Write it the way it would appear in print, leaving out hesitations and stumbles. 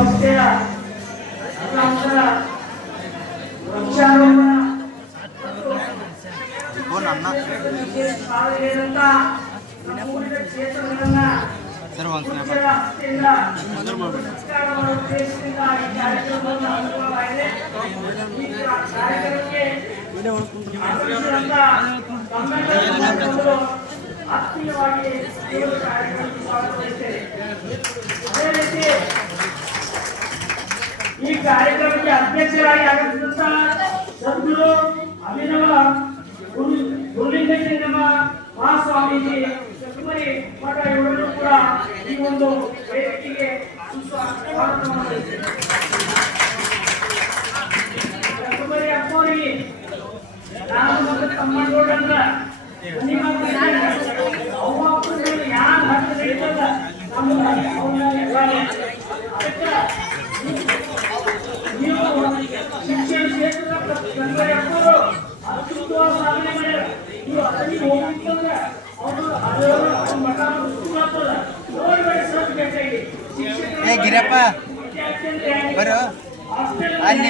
ಸಂಸ್ಥೆಯ ವೃಕ್ಷಾರೋಪಣ ಕ್ಷೇತ್ರಗಳನ್ನ ಆತ್ಮೀಯವಾಗಿ ಅದೇ ರೀತಿ ಈ ಕಾರ್ಯಕ್ರಮಕ್ಕೆ ಅಧ್ಯಕ್ಷರಾಗಿ ಆಗಮಿಸಿದಂತ ಸದ್ಗುರು ಅಭಿನವ ಗುರುಲಿಂಗೇಶ್ವರ ಮಹಾಸ್ವಾಮೀಜಿ ಚಕ್ಕಮರಿ ಮಠ ಇವರನ್ನು ಕೂಡ ಈ ಒಂದು ವೇದಿಕೆಗೆ ಸ್ವಾಗತ ಮಾಡಿದ್ದಾರೆ. ಚಕ್ಕಮರಿ ಅಪ್ಪವರಿಗೆ ನಾನು ಮತ್ತು ತಮ್ಮ ನೋಡಂದ್ರ ನಿಮ್ಮ ಅವ್ವ ಯಾರು ಹಾಕಿದ್ರೆ ಇರ್ತದ ನಮ್ಮ ಅದಕ್ಕೆ ನೀವು ಶಿಕ್ಷಣ ಕ್ಷೇತ್ರದ ಚಕ್ಕಮರಿ ಅಪ್ಪವರು ಅತ್ಯುತ್ತಮ ಸಾಧನೆ ಮಾಡ್ಯಾರ. ನೀವು ಅದಕ್ಕೆ ಹೋಗಿತ್ತಂದ್ರೆ ಗಿರಪ್ಪ ಬರೋ ಅಲ್ಲಿ